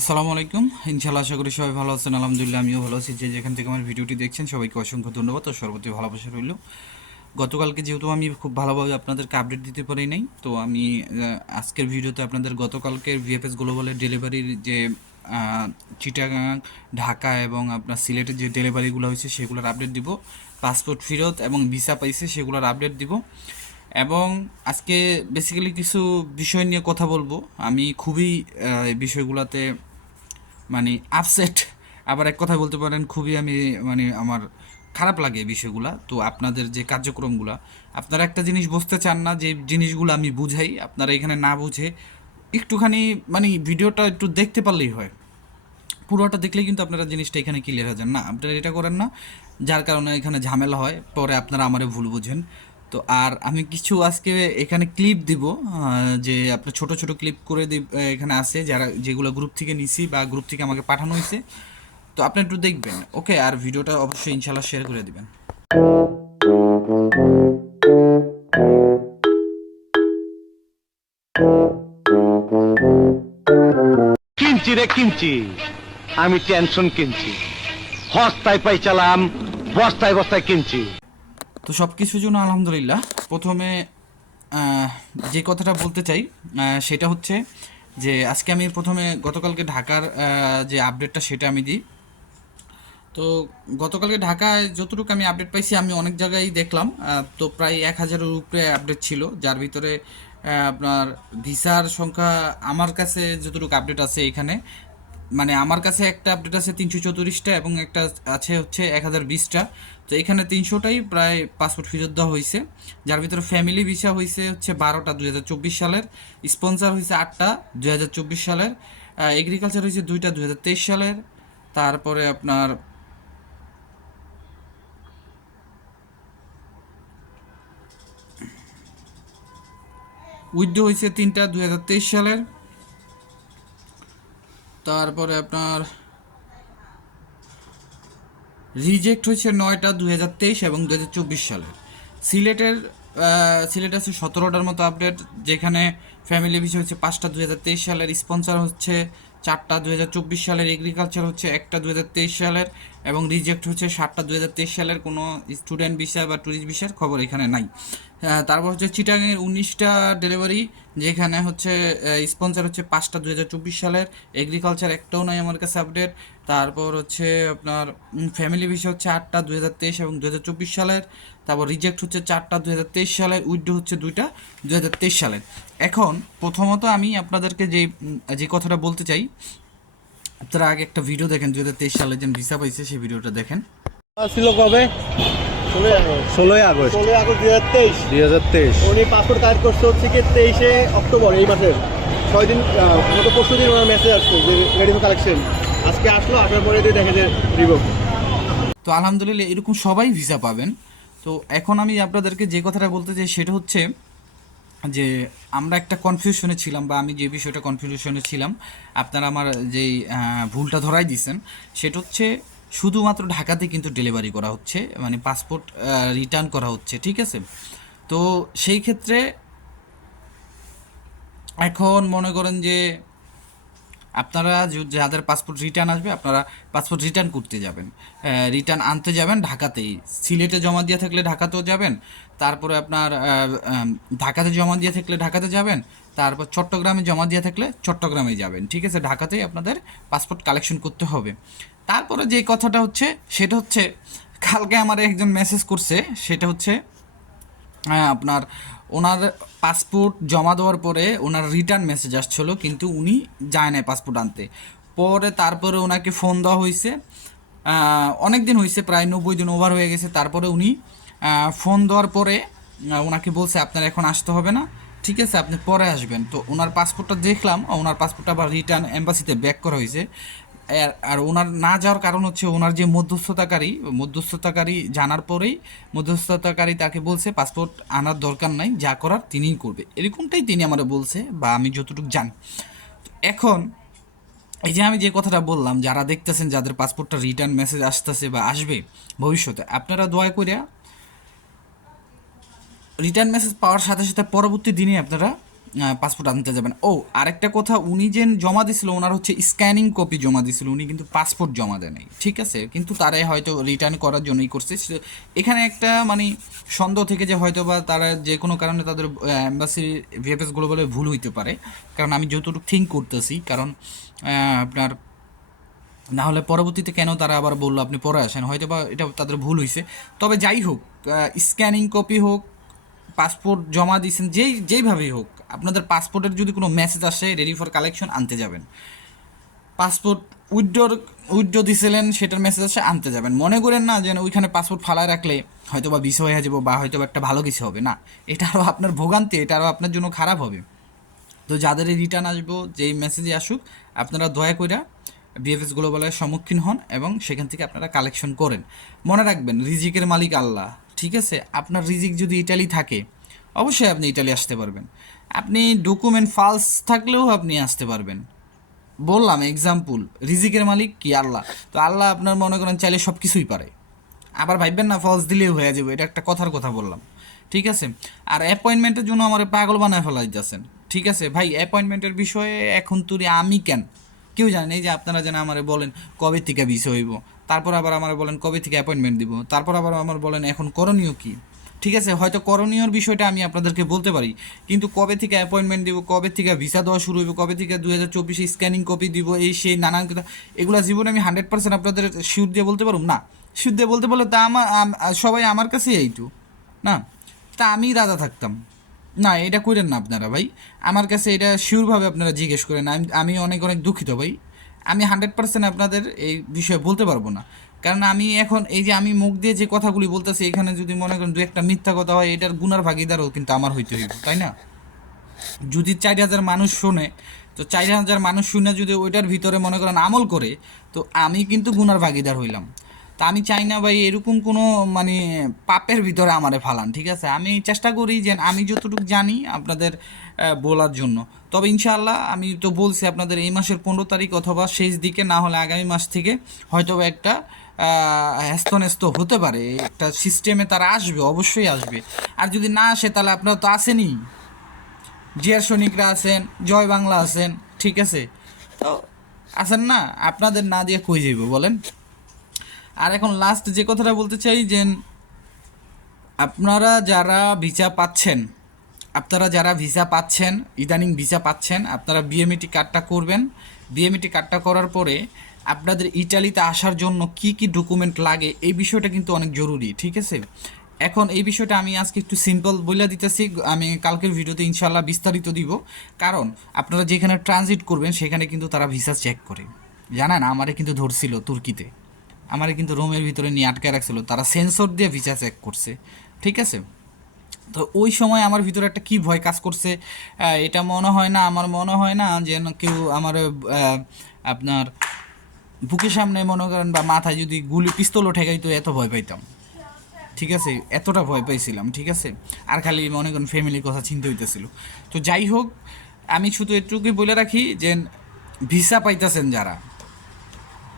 আসসালামু আলাইকুম। ইনশাআল্লাহ আশা করি সবাই ভালো আছেন। আলহামদুলিল্লাহ আমিও ভালো আছি। যে যেখান থেকে আমার ভিডিওটি দেখছেন সবাইকে অসংখ্য ধন্যবাদ ও সর্বতি ভালোবাসা রইল। গতকালকে যেহেতু আমি খুব ভালোভাবে আপনাদেরকে আপডেট দিতে পারি নাই, তো আমি আজকের ভিডিওতে আপনাদের গতকালকের ভিএফএস গ্লোবালের ডেলিভারির যে চিটাগাং, ঢাকা এবং আপনার সিলেটের যে ডেলিভারিগুলো হয়েছে সেগুলোর আপডেট দিব। পাসপোর্ট ফেরত এবং ভিসা পাইছে সেগুলোর আপডেট দিব। এবং আজকে বেসিক্যালি কিছু বিষয় নিয়ে কথা বলবো। আমি খুবই এই বিষয়গুলোতে মানে আপসেট, আবার এক কথায় বলতে পারেন খুবই আমি মানে আমার খারাপ লাগে এই বিষয়গুলা। তো আপনাদের যে কার্যক্রমগুলা, আপনারা একটা জিনিস বুঝতে চান না, যে জিনিসগুলো আমি বুঝাই আপনারা এখানে না বুঝে একটুখানি মানে ভিডিওটা একটু দেখতে পারলেই হয়। পুরোটা দেখলে কিন্তু আপনারা জিনিসটা এখানে ক্লিয়ার হয়ে যান না, আপনারা এটা করেন না, যার কারণে এখানে ঝামেলা হয়, পরে আপনারা আমারে ভুল বুঝেন। তো আর আমি কিছু আজকে এখানে ক্লিপ দিব, যে আপনার ছোট ছোট ক্লিপ করে দিব এখানে আছে, যারা যেগুলো গ্রুপ থেকে নিছি বা গ্রুপ থেকে আমাকে পাঠানো হয়েছে। তো আপনি একটু দেখবেন, ওকে? আর ভিডিওটা অবশ্যই ইনশাল্লাহ শেয়ার করে দিবেন। কিনছি রে কিনছি, আমি টেনশন কিনছি, হস্তায় পাই চালাম, বস্তায় বস্তায় কিনছি। তো সব কিছুর জন্য আলহামদুলিল্লাহ। প্রথমে আহ, যে কথাটা বলতে চাই সেটা হচ্ছে যে আজকে আমি প্রথমে গতকালকে ঢাকার যে আপডেটটা সেটা আমি দিই। তো গতকালকে ঢাকায় যতটুকু আমি আপডেট পাইছি, আমি অনেক জায়গায় দেখলাম, তো প্রায় 1,000-এর উপরে আপডেট ছিল, যার ভিতরে আপনার ভিসার সংখ্যা আমার কাছে যতটুকু আপডেট আছে এখানে, মানে আমার কাছে একটা আপডেট আছে 334টা এবং একটা আছে হচ্ছে 1,020টা। তো এখানে 300টাই প্রায় পাসপোর্ট ফেরত দেওয়া হয়েছে, যার ভিতরে ফ্যামিলি ভিসা হয়েছে হচ্ছে 12টা 2024 সালের, স্পন্সর হয়েছে 8টা 2024 সালের, এগ্রিকালচার হয়েছে 2টা 2023 সালের, তারপরে আপনার উইথড্র হয়েছে 3টা 2023 সালের, তারপরে আপনার রিজেক্ট হয়েছে 9টা 2023 এবং 2024 সালের। সিলেটের সিলেট আছে 17টার মতো আপডেট, যেখানে ফ্যামিলি ভিসা হচ্ছে 5টা 2023 সালের, স্পন্সর হচ্ছে 4টা 2024 সালের, এগ্রিকালচার হচ্ছে 1টা 2023 সালের এবং রিজেক্ট হচ্ছে 7টা 2023 সালের। কোনো স্টুডেন্ট ভিসা বা ট্যুরিস্ট ভিসার খবর এখানে নাই। তারপর হচ্ছে চিটাগাংয়ের 19টা ডেলিভারি, যেখানে হচ্ছে স্পন্সর হচ্ছে 5টা 2024 সালের, এগ্রিকালচার একটাও নাই আমার কাছে আপডেট। তারপর হচ্ছে আপনার ফ্যামিলি ভিসা হচ্ছে 8টা 2023 এবং 2024 সালের, তারপর রিজেক্ট হচ্ছে 4টা 2023 সালের, উইথড্র হচ্ছে 2টা 2023 সালের। এখন প্রথমত আমি আপনাদেরকে যে কথাটা বলতে চাই, আপনারা আগে একটা ভিডিও দেখেন 2023 সালে যে ভিসা পাইছে সেই ভিডিওটা দেখেন। ছিল কবে? 16ই আগস্ট 16 আগস্ট 2023। 2023। উনি পাসপোর্ট কালেক্ট করছে হচ্ছে কি 23 অক্টোবর এই মাসের 6 দিন, গত পরশু দিন ওনার মেসেজ আসছে যে রেডি ফর কালেকশন। আজকে আসলো, আসার পরে দিয়ে দেখে যে রিভোক। তো আলহামদুলিল্লাহ এরকম সবাই ভিসা পাবেন। তো এখন আমি আপনাদেরকে যে কথাটা বলতে চাই সেটা হচ্ছে যে আমরা একটা কনফিউশনে ছিলাম, বা আমি যে বিষয়টা কনফিউশনে ছিলাম, আপনারা আমার যেই ভুলটা ধরাই দিয়েছেন, সেটা হচ্ছে শুধুমাত্র ঢাকাতে কিন্তু ডেলিভারি করা হচ্ছে, মানে পাসপোর্ট রিটার্ন করা হচ্ছে, ঠিক আছে? তো সেই ক্ষেত্রে এখন মনে করেন যে আপনারা যাদের পাসপোর্ট রিটার্ন আসবে, আপনারা পাসপোর্ট রিটার্ন করতে যাবেন, রিটার্ন আনতে যাবেন ঢাকাতেই। সিলেটে জমা দিয়ে থাকলে ঢাকাতেও যাবেন, তারপরে আপনার ঢাকাতে জমা দিয়ে থাকলে ঢাকাতে যাবেন, তারপর চট্টগ্রামে জমা দিয়ে থাকলে চট্টগ্রামে যাবেন, ঠিক আছে? ঢাকাতেই আপনাদের পাসপোর্ট কালেকশন করতে হবে। তারপরে যে কথাটা হচ্ছে সেটা হচ্ছে, কালকে আমার একজন মেসেজ করছে, সেটা হচ্ছে আপনার ওনার পাসপোর্ট জমা দেওয়ার পরে ওনার রিটার্ন মেসেজ আসছিলো, কিন্তু উনি যায় নাই পাসপোর্ট আনতে। পরে তারপরে ওনাকে ফোন দেওয়া হয়েছে, অনেক দিন হয়েছে, প্রায় 90 দিন ওভার হয়ে গেছে। তারপরে উনি ফোন দেওয়ার পরে ওনাকে বলছে আপনার এখন আসতে হবে না, ঠিক আছে, আপনি পরে আসবেন। তো ওনার পাসপোর্টটা দেখলাম, ওনার পাসপোর্টটা আবার রিটার্ন এম্বাসিতে ব্যাক করা হয়েছে। আর ওনার না যাওয়ার কারণ হচ্ছে ওনার যে মধ্যস্থতাকারী জানার পরেই মধ্যস্থতাকারী তাকে বলছে পাসপোর্ট আনার দরকার নাই, যা করার তিনিই করবে, এরকমটাই তিনি আমারে বলছে, বা আমি যতটুকু জানি। এখন এই যে আমি যে কথাটা বললাম, যারা দেখতেছেন যাদের পাসপোর্টটা রিটার্ন মেসেজ আসতেছে বা আসবে ভবিষ্যতে, আপনারা দয়া করে রিটার্ন মেসেজ পাওয়ার সাথে সাথে পরবর্তী দিনে আপনারা পাসপোর্ট আনতে যাবেন। ও আরেকটা কথা, উনি যে জমা দিছিল ওনার হচ্ছে স্ক্যানিং কপি জমা দিছিল, উনি কিন্তু পাসপোর্ট জমা দেয় নাই, ঠিক আছে? কিন্তু তারাই হয়তো রিটার্ন করার জন্যই করছে। এখানে একটা মানে সন্দেহ থেকে যে হয়তো বা তারা যে কোনো কারণে তাদের অ্যাম্বাসি ভিএফএস গ্লোবালে ভুল হইতে পারে, কারণ আমি যতটুকু থিঙ্ক করতেছি, কারণ আপনার না হলে পরবর্তীতে কেন তারা আবার বললো আপনি পরে আসেন, হয়তো বা এটা তাদের ভুল হয়েছে। তবে যাই হোক, স্ক্যানিং কপি হোক, পাসপোর্ট জমা দিয়েছেন, যেইভাবেই হোক, আপনাদের পাসপোর্টের যদি কোনো মেসেজ আসে রেডি ফর কালেকশন আনতে যাবেন। পাসপোর্ট উইথড্র দিছিলেন সেটার মেসেজ আসে আনতে যাবেন। মনে করেন না যেন ওইখানে পাসপোর্ট ফালায় রাখলে হয়তো বা ভিসা হয়ে যাবো বা হয়তো বা একটা ভালো কিছু হবে, না, এটা আরও আপনার ভোগান্তি, এটা আরও আপনার জন্য খারাপ হবে। তো যাদের রিটার্ন আসবো, যেই মেসেজে আসুক, আপনারা দয়া কইরা ভিএফএস গ্লোবালের সম্মুখীন হন এবং সেখান থেকে আপনারা কালেকশন করেন। মনে রাখবেন, রিজিকের মালিক আল্লাহ, ঠিক আছে? আপনার রিজিক যদি ইটালি থাকে অবশ্যই আপনি ইটালি আসতে পারবেন। আপনি ডকুমেন্ট ফালস থাকলেও আপনি আসতে পারবেন। বললাম এক্সাম্পল, রিজিকের মালিক কি আল্লাহ, তো আল্লাহ আপনার মনে করেন চাইলে সব কিছুই পারে। আবার ভাববেন না ফলস দিলেই হয়ে যাবে, এটা একটা কথার কথা বললাম, ঠিক আছে? আর অ্যাপয়েন্টমেন্টের জন্য আমার পাগল বানায় ফেলাই যাচ্ছেন, ঠিক আছে ভাই? অ্যাপয়েন্টমেন্টের বিষয়ে এখন তুই আমি কেন কেউ জানেন, এই যে আপনারা যেন আমারে বলেন কবে থেকে বিষয় হইব, তারপর আবার আমার বলেন কবে থেকে অ্যাপয়েন্টমেন্ট দিব, তারপর আবার আমার বলেন এখন করণীয় কী, ঠিক আছে? হয়তো করণীয়র বিষয়টা আমি আপনাদেরকে বলতে পারি, কিন্তু কবে থেকে অ্যাপয়েন্টমেন্ট দিব, কবে থেকে ভিসা দেওয়া শুরু হইব, কবে থেকে 2024 স্ক্যানিং কপি দিব, এই সেই নানান কথা, এগুলো জীবনে আমি 100% আপনাদের শিওর দিয়ে বলতে পারব না। শিওর দিয়ে বলতে বলে তা সবাই আমার কাছেই এইটু না, তা আমি রাজা থাকতাম না। এটা করেন না আপনারা ভাই, আমার কাছে এটা শিওরভাবে আপনারা জিজ্ঞেস করেন। আমি অনেক অনেক দুঃখিত ভাই, আমি 100% আপনাদের এই বিষয়ে বলতে পারবো না, কারণ আমি এখন এই যে আমি মুখ দিয়ে যে কথাগুলি বলতেছি, এখানে যদি মনে করেন দু একটা মিথ্যা কথা হয়, এটার গুনার ভাগিদারও কিন্তু আমার হইতে হইব, তাই না? যদি 4,000 মানুষ শোনে, তো 4,000 মানুষ শুনে যদি ওইটার ভিতরে মনে করেন আমল করে, তো আমি কিন্তু গুনার ভাগিদার হইলাম। তা আমি চাই না ভাই এরকম কোনো মানে পাপের ভিতরে আমারে ফালান, ঠিক আছে? আমি চেষ্টা করি যে আমি যতটুকু জানি আপনাদের বলার জন্য। তবে ইনশাআল্লাহ আমি তো বলছি আপনাদের এই মাসের 15 তারিখ অথবা শেষ দিকে, না হলে আগামী মাস থেকে হয়তো একটা হ্যাস্তন্যস্ত হতে পারে, একটা সিস্টেমে তারা আসবে, অবশ্যই আসবে। আর যদি না আসে তাহলে আপনারা তো আসেনই, জিয়ার সৈনিকরা আছেন, জয় বাংলা আছেন, ঠিক আছে? তো আছেন না, আপনাদের না দিয়ে কই যাইব বলেন? আর এখন লাস্ট যে কথাটা বলতে চাই যে আপনারা যারা ভিসা পাচ্ছেন, ইদানিং ভিসা পাচ্ছেন, আপনারা বিএমইটি কার্ডটা করবেন। বিএমইটি কার্ডটা করার পরে আপনাদের ইটালিতে আসার জন্য কি কি ডকুমেন্ট লাগে এই বিষয়টা কিন্তু অনেক জরুরি, ঠিক আছে? এখন এই বিষয়টা আমি আজকে একটু সিম্পল বলে দিতেছি, আমি কালকের ভিডিওতে ইনশাল্লাহ বিস্তারিত দিব। কারণ আপনারা যেখানে ট্রানজিট করবেন সেখানে কিন্তু তারা ভিসা চেক করে, জানেন? আমারে কিন্তু ধরছিল তুর্কিতে, আমারে কিন্তু রোমের ভিতরে নিয়ে আটকে রাখছিল, তারা সেন্সর দিয়ে ভিসা চেক করছে, ঠিক আছে? তো ওই সময় আমার ভিতরে একটা কী ভয় কাজ করছে, এটা আমার মনে হয় না যে কেউ আমার আপনার বুকের সামনে মনে করেন বা মাথায় যদি পিস্তলও ঠেকাইতো এত ভয় পাইতাম, ঠিক আছে? এতটা ভয় পাইছিলাম, ঠিক আছে? আর খালি মনে করেন ফ্যামিলির কথা চিন্তা হইতেছিল। তো যাই হোক, আমি শুধু এটুকুই বলে রাখি যে ভিসা পাইতেছেন যারা,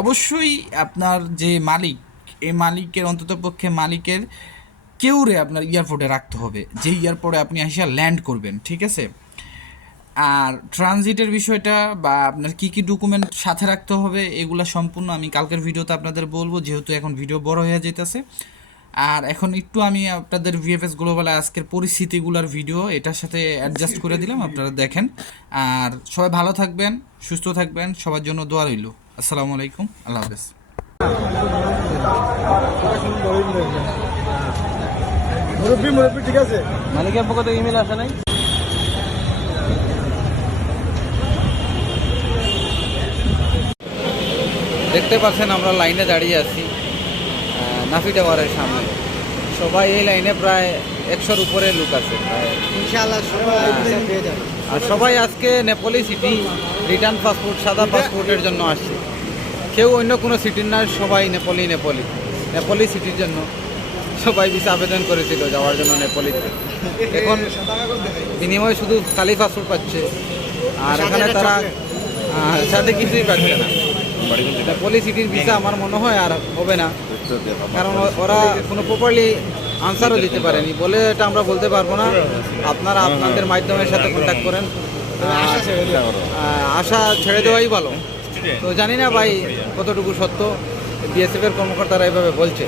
অবশ্যই আপনার যে মালিক, এই মালিকের অন্ততপক্ষে মালিকের কেউরে আপনার এয়ারপোর্টে রাখতে হবে, যে এয়ারপোর্টে আপনি আসিয়া ল্যান্ড করবেন, ঠিক আছে? আর ট্রানজিটের বিষয়টা বা আপনার কী কী ডকুমেন্ট সাথে রাখতে হবে এগুলো সম্পূর্ণ আমি কালকের ভিডিওতে আপনাদের বলবো, যেহেতু এখন ভিডিও বড় হয়ে যেতেছে। আর এখন একটু আমি আপনাদের ভিএফএস গ্লোবালে আজকের পরিস্থিতিগুলোর ভিডিও এটার সাথে অ্যাডজাস্ট করে দিলাম, আপনারা দেখেন। আর সবাই ভালো থাকবেন, সুস্থ থাকবেন, সবার জন্য দোয়া রইল। আসসালামু আলাইকুম, আল্লাহ হাফেজ। মুরব্বী ঠিক আছে, মালিকের পক্ষ থেকে ইমেল আসে নাই? দেখতে পাচ্ছেন আমরা লাইনে দাঁড়িয়ে আছি নাফি টাওয়ারের সামনে। সবাই এই লাইনে প্রায় 100-র উপরে লোক আছে প্রায়। ইনশাআল্লাহ সবাই ভিসা পেয়ে যাবে। আর সবাই আজকে নেপালি সিটি রিটার্ন পাসপোর্ট, সাদা পাসপোর্টের জন্য আসছে। কেউ অন্য কোনো সিটির না, সবাই নেপালি সিটির জন্য সবাই ভিসা আবেদন করেছিল যাওয়ার জন্য নেপালিতে। এখন বিনিময়ে শুধু খালি পাসপোর্ট পাচ্ছে, আর এখানে তারা সাথে কিছুই পাচ্ছে না। নেপালি সিটির ভিসা আমার মনে হয় আর হবে না, কারণ ওরা কোনো প্রপারলি আনসারও দিতে পারেনি বলে এটা আমরা বলতে পারবো না। আপনারা আপনাদের মাধ্যমের সাথে কন্ট্যাক্ট করেন। আশা ছেড়ে দেওয়াই ভালো। তো জানি না ভাই কতটুকু সত্য, বিএসএফের কর্মকর্তারা এভাবে বলছে।